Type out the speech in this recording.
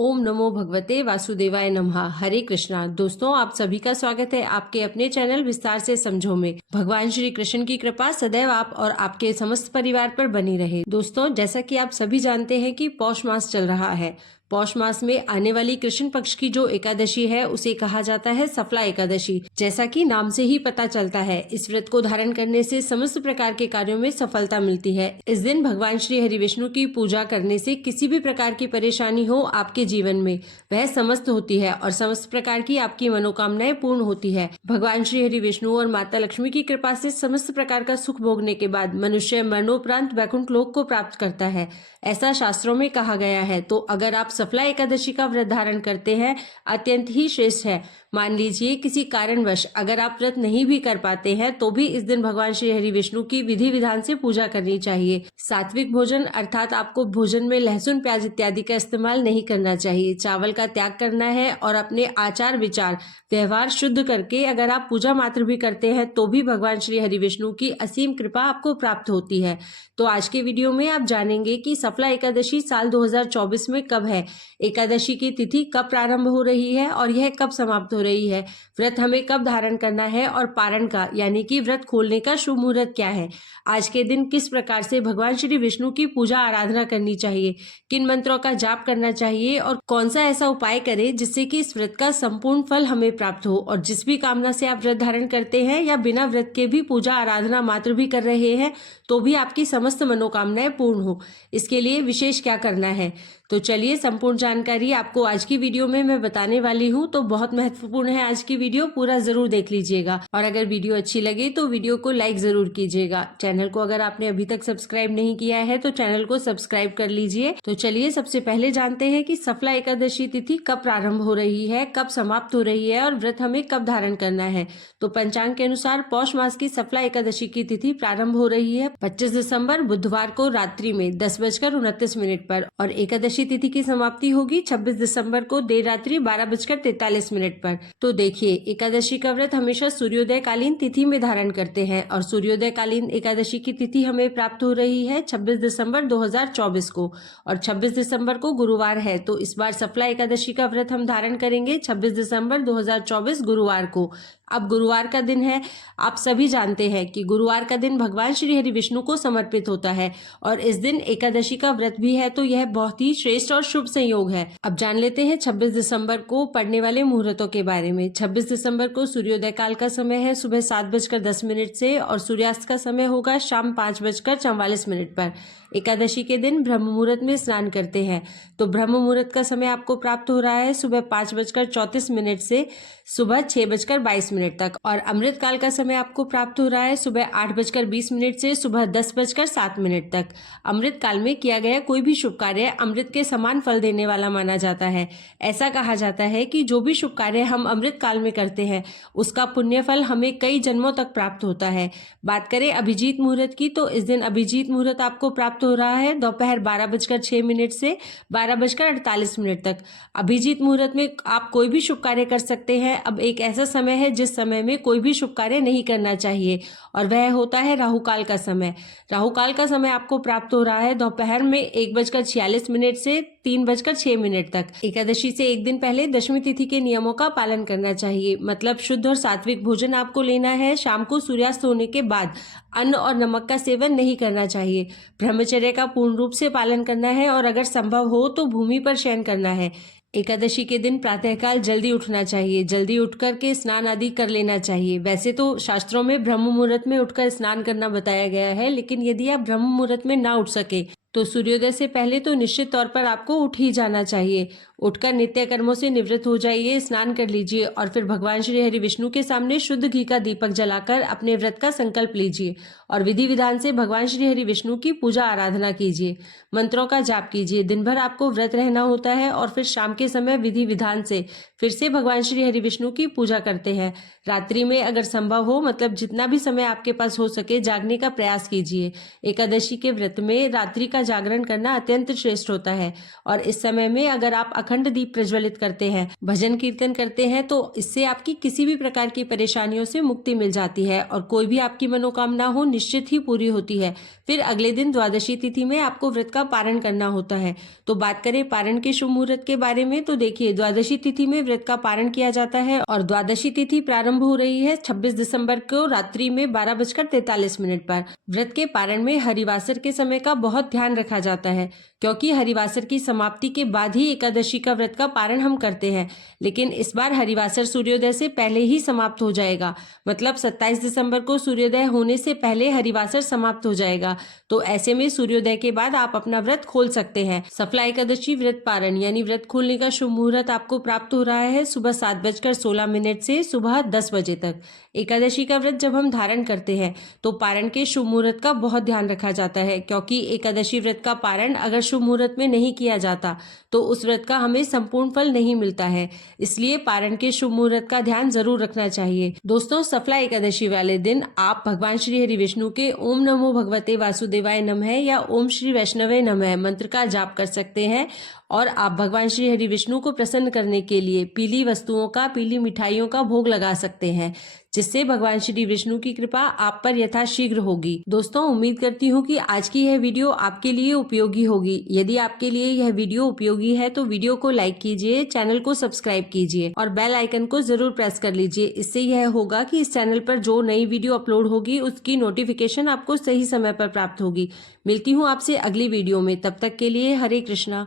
ओम नमो भगवते वासुदेवाय नमः। हरे कृष्णा। दोस्तों, आप सभी का स्वागत है आपके अपने चैनल विस्तार से समझो में। भगवान श्री कृष्ण की कृपा सदैव आप और आपके समस्त परिवार पर बनी रहे। दोस्तों, जैसा कि आप सभी जानते हैं कि पौष मास चल रहा है। पौष मास में आने वाली कृष्ण पक्ष की जो एकादशी है उसे कहा जाता है सफला एकादशी। जैसा कि नाम से ही पता चलता है, इस व्रत को धारण करने से समस्त प्रकार के कार्यों में सफलता मिलती है। इस दिन भगवान श्री हरि विष्णु की पूजा करने से किसी भी प्रकार की परेशानी हो आपके जीवन में, वह समस्त होती है और समस्त प्रकार की आपकी मनोकामनाएं पूर्ण होती है। भगवान श्री हरि विष्णु और माता लक्ष्मी की कृपा से समस्त प्रकार का सुख भोगने के बाद मनुष्य मरणोपरांत वैकुंठ लोक को प्राप्त करता है, ऐसा शास्त्रों में कहा गया है। तो अगर आप सफला एकादशी का व्रत धारण करते हैं, अत्यंत ही श्रेष्ठ है। मान लीजिए किसी कारणवश अगर आप व्रत नहीं भी कर पाते हैं तो भी इस दिन भगवान श्री हरि विष्णु की विधि विधान से पूजा करनी चाहिए। सात्विक भोजन अर्थात आपको भोजन में लहसुन प्याज इत्यादि का इस्तेमाल नहीं करना चाहिए। चावल का त्याग करना है और अपने आचार विचार व्यवहार शुद्ध करके अगर आप पूजा मात्र भी करते हैं तो भी भगवान श्री हरि विष्णु की असीम कृपा आपको प्राप्त होती है। तो आज के वीडियो में आप जानेंगे कि सफला एकादशी साल 2024 में कब है, एकादशी की तिथि कब प्रारंभ हो रही है और यह कब समाप्त हो रही है, व्रत हमें कब धारण करना है और पारण का यानी कि व्रत खोलने का शुभ मुहूर्त क्या है, आज के दिन किस प्रकार से भगवान श्री विष्णु की पूजा आराधना करनी चाहिए, किन मंत्रों का जाप करना चाहिए और कौन सा ऐसा उपाय करें जिससे कि इस व्रत का संपूर्ण फल हमें प्राप्त हो। और जिस भी कामना से आप व्रत धारण करते हैं या बिना व्रत के भी पूजा आराधना मात्र भी कर रहे हैं तो भी आपकी समस्त मनोकामनाएं पूर्ण हो, इसके लिए विशेष क्या करना है। तो चलिए, संपूर्ण जानकारी आपको आज की वीडियो में मैं बताने वाली हूँ। तो बहुत महत्वपूर्ण है आज की वीडियो, पूरा जरूर देख लीजिएगा और अगर वीडियो अच्छी लगे तो वीडियो को लाइक जरूर कीजिएगा। चैनल को अगर आपने अभी तक सब्सक्राइब नहीं किया है तो चैनल को सब्सक्राइब कर लीजिए। तो चलिए, सबसे पहले जानते हैं कि सफला एकादशी तिथि कब प्रारंभ हो रही है, कब समाप्त हो रही है और व्रत हमें कब धारण करना है। तो पंचांग के अनुसार पौष मास की सफला एकादशी की तिथि प्रारंभ हो रही है 25 दिसंबर बुधवार को रात्रि में 10:29 पर और एकादशी तिथि की समाप्ति होगी 26 दिसंबर को देर रात्रि 12:43 पर। तो देखिए, एकादशी का व्रत हमेशा सूर्योदय कालीन तिथि में धारण करते हैं और सूर्योदय कालीन एकादशी की तिथि हमें प्राप्त हो रही है 26 दिसंबर 2024 को और 26 दिसंबर को गुरुवार है। तो इस बार सफला एकादशी का व्रत हम धारण करेंगे 26 दिसंबर 2024 गुरुवार को। अब गुरुवार का दिन है, आप सभी जानते हैं कि गुरुवार का दिन भगवान श्री हरि विष्णु को समर्पित होता है और इस दिन एकादशी का व्रत भी है, तो यह बहुत ही श्रेष्ठ और शुभ संयोग है। अब जान लेते हैं 26 दिसंबर को पड़ने वाले मुहूर्तों के बारे में। 26 दिसंबर को सूर्योदय काल का समय है सुबह 7:10 से और सूर्यास्त का समय होगा शाम 5:44 पर। एकादशी के दिन ब्रह्म मुहूर्त में स्नान करते हैं, तो ब्रह्म मुहूर्त का समय आपको प्राप्त हो रहा है सुबह 5:34 से सुबह 6:22 तक और अमृत काल का समय आपको प्राप्त हो रहा है सुबह 8:20 से सुबह 10:07 तक। अमृत काल में किया गया कोई भी शुभ कार्य अमृत के समान फल देने वाला माना जाता है। ऐसा कहा जाता है कि जो भी शुभ कार्य हम अमृत काल में करते हैं उसका पुण्य फल हमें कई जन्मों तक प्राप्त होता है। बात करें अभिजीत मुहूर्त की, तो इस दिन अभिजीत मुहूर्त आपको प्राप्त हो रहा है दोपहर 12:06 से 12:48 तक। अभिजीत मुहूर्त में आप कोई भी शुभ कार्य कर सकते हैं। अब एक ऐसा समय है जिस समय में कोई भी शुभ कार्य नहीं करना चाहिए और वह होता है राहु काल का समय। राहु काल का समय आपको प्राप्त हो रहा है दोपहर में 1:46 से 3:06 तक। एकादशी से एक दिन पहले दशमी तिथि के नियमों का पालन करना चाहिए, मतलब शुद्ध और सात्विक भोजन आपको लेना है। शाम को सूर्यास्त होने के बाद अन्न और नमक का सेवन नहीं करना चाहिए। ब्रह्मचर्य का पूर्ण रूप से पालन करना है और अगर संभव हो तो भूमि पर शयन करना है। एकादशी के दिन प्रातःकाल जल्दी उठना चाहिए, जल्दी उठ करके स्नान आदि कर लेना चाहिए। वैसे तो शास्त्रों में ब्रह्म मुहूर्त में उठकर स्नान करना बताया गया है, लेकिन यदि आप ब्रह्म मुहूर्त में ना उठ सके तो सूर्योदय से पहले तो निश्चित तौर पर आपको उठ ही जाना चाहिए। उठकर नित्य कर्मों से निवृत्त हो जाइए, स्नान कर लीजिए और फिर भगवान श्री हरि विष्णु के सामने शुद्ध घी का दीपक जलाकर अपने व्रत का संकल्प लीजिए और विधि विधान से भगवान श्री हरि विष्णु की पूजा आराधना कीजिए, मंत्रों का जाप कीजिए। दिन भर आपको व्रत रहना होता है और फिर शाम के समय विधि विधान से फिर से भगवान श्री हरि विष्णु की पूजा करते हैं। रात्रि में अगर संभव हो, मतलब जितना भी समय आपके पास हो सके, जागने का प्रयास कीजिए। एकादशी के व्रत में रात्रि का का जागरण करना अत्यंत श्रेष्ठ होता है। और इस समय में अगर आप अखंड दीप प्रज्वलित करते हैं, भजन कीर्तन करते हैं, तो इससे आपकी किसी भी प्रकार की परेशानियों से मुक्ति मिल जाती है और कोई भी आपकी मनोकामना हो निश्चित ही पूरी होती है। फिर अगले दिन द्वादशी तिथि में आपको व्रत का पारण करना होता है। तो बात करें पारण के शुभ मुहूर्त के बारे में, तो देखिए द्वादशी तिथि में व्रत का पारण किया जाता है और द्वादशी तिथि प्रारंभ हो रही है 26 दिसंबर को रात्रि में 12:43 पर। व्रत के पारण में हरिवासर के समय का बहुत ध्यान रखा जाता है, क्योंकि हरिवासर की समाप्ति के बाद ही एकादशी का व्रत का पारण हम करते हैं। लेकिन इस बार हरिवासर सूर्योदय से पहले ही समाप्त हो जाएगा, मतलब 27 दिसंबर को सूर्योदय होने से पहले हरिवासर समाप्त हो जाएगा। तो ऐसे में सूर्योदय के बाद आप अपना व्रत खोल सकते हैं। सफला एकादशी व्रत पारण यानी व्रत खोलने का शुभ मुहूर्त आपको प्राप्त हो रहा है सुबह 7:16 से सुबह 10 बजे तक। एकादशी का व्रत जब हम धारण करते हैं तो पारण के शुभ मुहूर्त का बहुत ध्यान रखा जाता है, क्योंकि एकादशी व्रत का पारण अगर शुभ मुहूर्त में नहीं किया जाता तो उस व्रत का हमें संपूर्ण फल नहीं मिलता है। इसलिए पारण के शुभ मुहूर्त का ध्यान जरूर रखना चाहिए। दोस्तों, सफला एकादशी वाले दिन आप भगवान श्री हरि विष्णु के ओम नमो भगवते वासुदेवाय नमः या ओम श्री वैष्णवे नमः मंत्र का जाप कर सकते हैं। और आप भगवान श्री हरि विष्णु को प्रसन्न करने के लिए पीली वस्तुओं का, पीली मिठाइयों का भोग लगा सकते हैं, जिससे भगवान श्री विष्णु की कृपा आप पर यथाशीघ्र होगी। दोस्तों, उम्मीद करती हूँ कि आज की यह वीडियो आपके लिए उपयोगी होगी। यदि आपके लिए यह वीडियो उपयोगी है तो वीडियो को लाइक कीजिए, चैनल को सब्सक्राइब कीजिए और बेल आइकन को जरूर प्रेस कर लीजिए। इससे यह होगा कि इस चैनल पर जो नई वीडियो अपलोड होगी उसकी नोटिफिकेशन आपको सही समय पर प्राप्त होगी। मिलती हूँ आपसे अगली वीडियो में, तब तक के लिए हरे कृष्णा।